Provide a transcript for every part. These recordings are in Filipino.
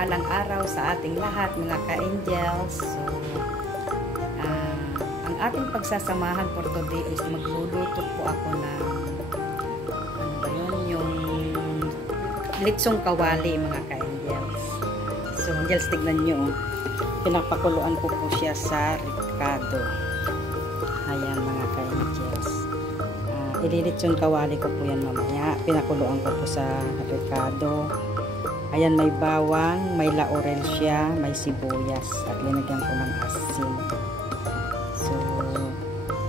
mapagpalang araw sa ating lahat mga ka-angels. So, ang ating pagsasamahan for today is magluluto po ako ng ano ba yun, yung litsong kawali mga ka-angels. So, angels, tignan nyo. Pinapakuluan ko po siya sa ricado. Ayan mga ka-angels. Ililitsong kawali ko po yan mamaya. Pinakuluan ko po sa ricado. Ayan, may bawang, may laurel siya, may sibuyas, at linagyan ko ng asin. So,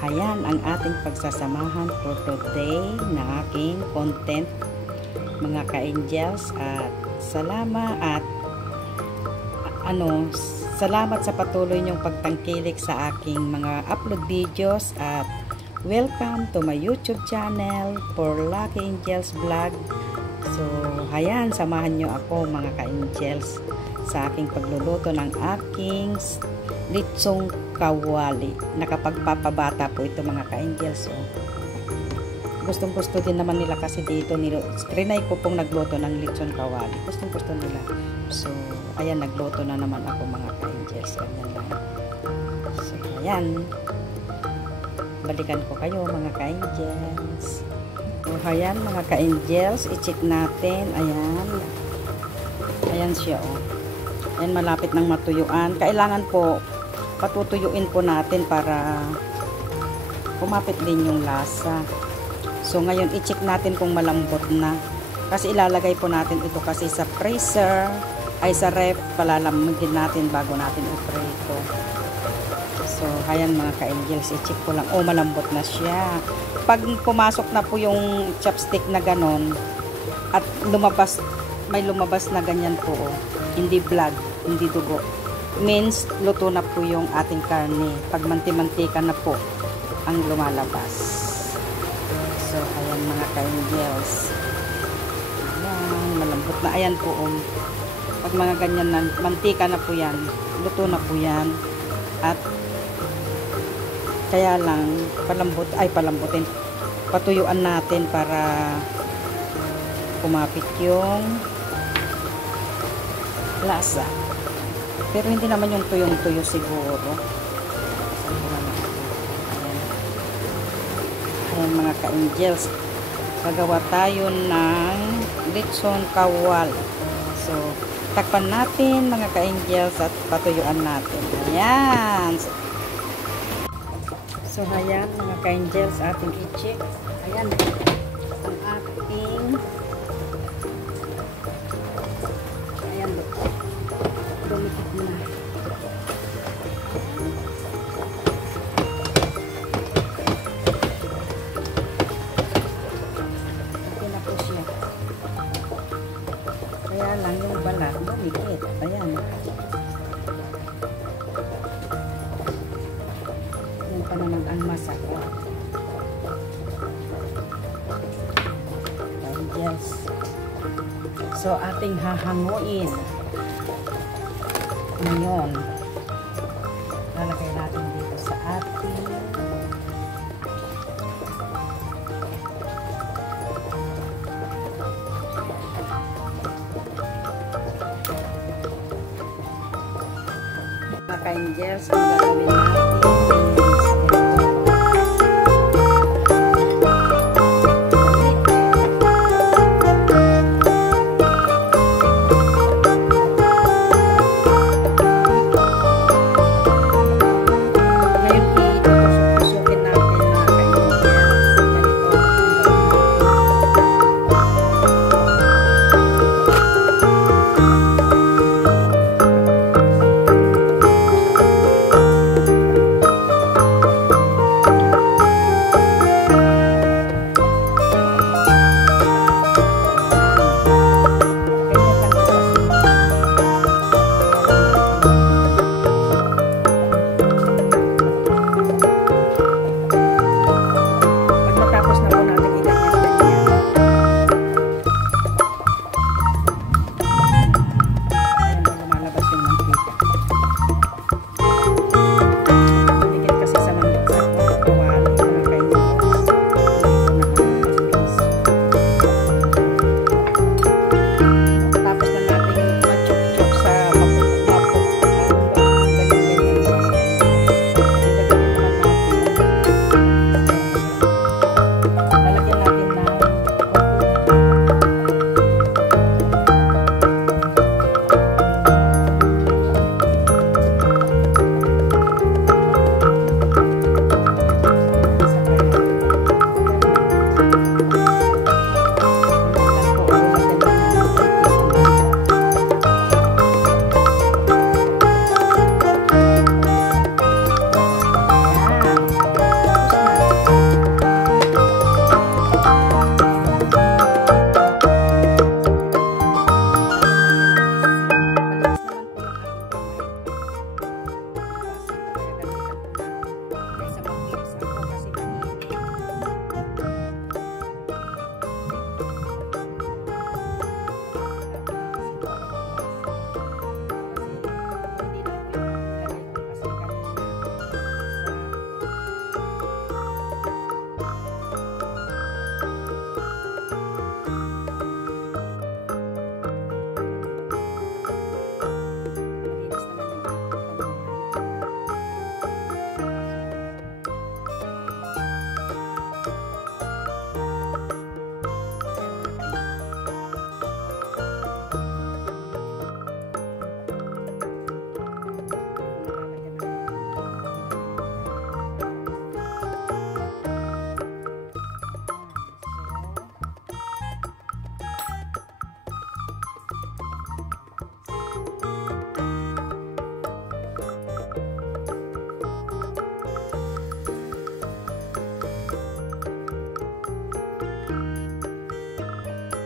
ayan ang ating pagsasamahan for today na aking content, mga ka-angels. At salamat salamat sa patuloy niyong pagtangkilik sa aking mga upload videos, at welcome to my YouTube channel for Lucky Angels Vlog. So, ayan, samahan nyo ako mga ka-angels sa aking pagluluto ng aking litsong kawali. Nakapagpapabata po ito mga ka-angels. So, gustong gusto din naman nila kasi dito. Trinay ko pong nagluto ng litsong kawali. Gustong gusto nila. So, ayan, nagluto na naman ako mga ka-angels. Ganyan lang. So, ayan. Balikan ko kayo mga ka-angels. So, ayan mga ka-angels, i-check natin. Ayan. Ayan siya, oh. Ayan, malapit ng matuyuan. Kailangan po, patutuyuin po natin para kumapit din yung lasa. So, ngayon, i-check natin kung malambot na. Kasi ilalagay po natin ito kasi sa freezer, ay sa ref, palalamigin natin bago natin i-prito. So, ayan mga ka-angels, i-check ko lang. Oh, malambot na siya. Pag pumasok na po yung chopstick na ganon at lumabas, may lumabas na ganyan po, oh, hindi blood, hindi dugo, means luto na po yung ating karne. Pag manti-mantika na po ang lumalabas. So, ayan mga ka-angels. Ayan, malambot na. Ayan po, oh. Pag mga ganyan na, mantika na po yan, luto na po yan. At kaya lang, palambutin, patuyuan natin para kumapit yung lasa. Pero hindi naman yung tuyong-tuyo siguro. Ayan mga ka-angels, gagawa tayo ng litsong kawali. So, takpan natin mga ka-angels at patuyuan natin. Ayan. So, ayan mga ka-angels, ating i-check. Ayan, ang ating ayan, lumikit na. Ito na po siya. Kaya lang yung balat, lumikit. Ayan. Pa naman ang masako. Yes. So, ating hahanguin. Ngayon, lalagay natin dito sa ating mga ka-angels, ang gagawin natin.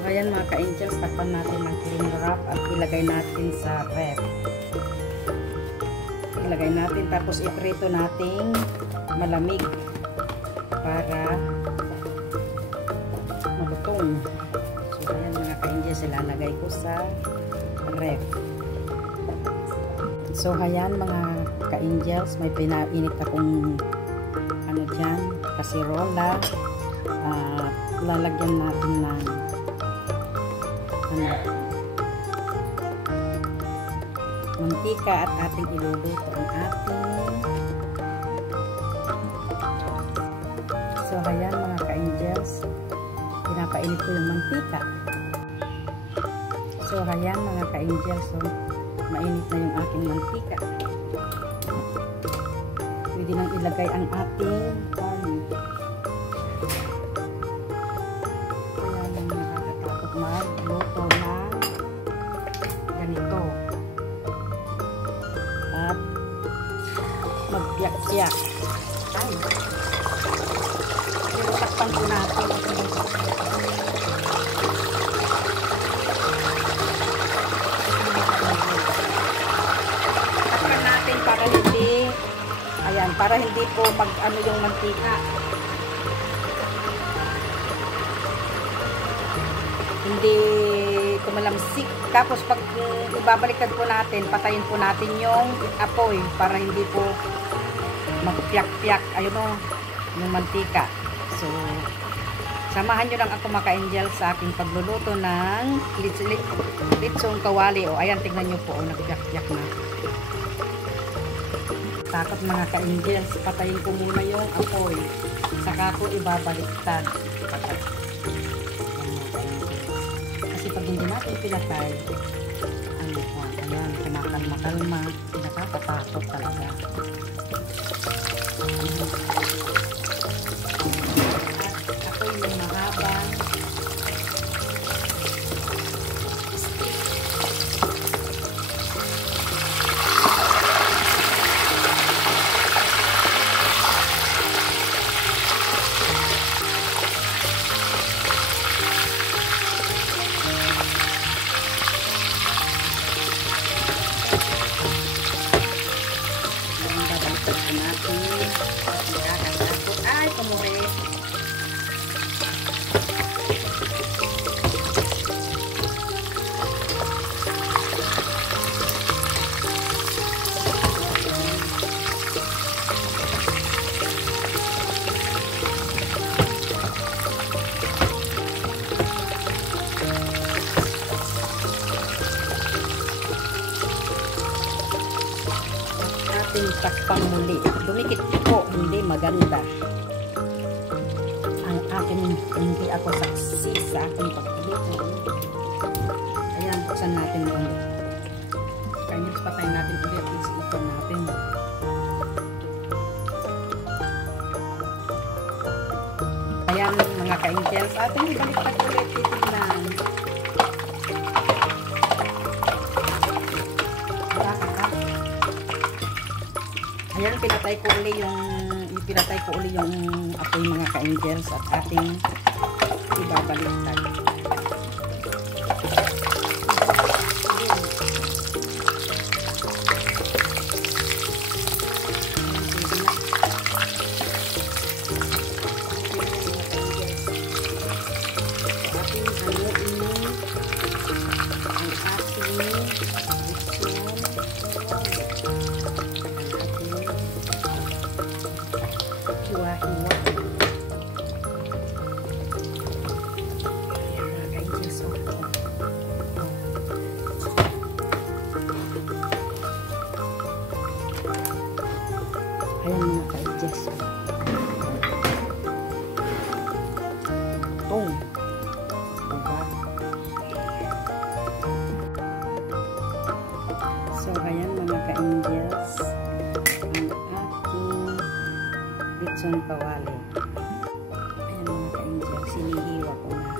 Ayan mga ka-angels, takpan natin ng cling wrap at ilagay natin sa ref. Ilagay natin tapos iprito natin malamig para malutong. So ayan mga ka-angels, ilalagay ko sa ref. So ayan mga ka-angels, may pinainit akong ano dyan, kasirola. Lalagyan natin ng mantika at ating iluluto ang ating. So ayan mga ka-angels, pinapainit ko yung mantika. So ayan mga ka-angels, so mainit na yung aking mantika. Pwede nang ilagay ang ating corn. Ayan ang nakakatakot magluto ng ganito. At magbiyak-biyak. Ay. Pero takpan po natin. Takpan natin para hindi, ayan, para hindi po mag-ano yung mantika. Hindi kumalamsik. Tapos pag ibabaliktad po natin, patayin po natin yung apoy para hindi po magpiyak-piyak ayun o, yung mantika. So samahan nyo lang ako mga ka-angel sa aking pagluluto ng litsong kawali. O ayan, tingnan nyo po, nagpiyak-piyak na. Takot mga ka-angel, patayin ko muna yung apoy, saka ko ibabaliktad. Kasi pag hindi natin pinatay, ayan, kumakalma-kalma, nakakatakot talaga. At apoy yung mahabang takpang muli. Dumikit po, hindi maganda. Ang akin, hindi ako saksi sa aking pagluto. Ayan, buksan natin yung kaya patayin natin ulit. Ito natin. Ayan mga ka-angels, ating ibaliktad ulit, titignan. Ayan, pinatay ko uli yung apoy mga ka-angels at ating ibabaliktad. Ayan mga ka-adjust. Tong. Diba? So, ayan mga ka-angels. Ang aking litsong kawali. Ayan mga ka-angels. Sinihiwa ko na.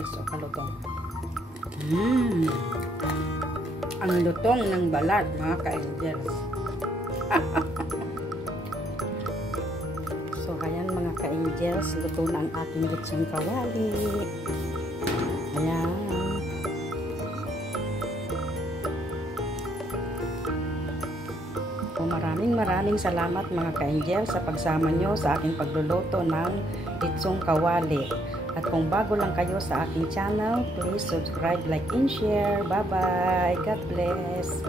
Yes, o kalutong. Ang lutong ng balat, mga ka-angels. So, ayan mga ka-angels, luto na ang ating lechong kawali. Ayan. So, maraming salamat mga ka-angels sa pagsama nyo sa aking pagluluto ng lechong kawali. At kung bago lang kayo sa aking channel, please subscribe, like, and share. Bye-bye. God bless.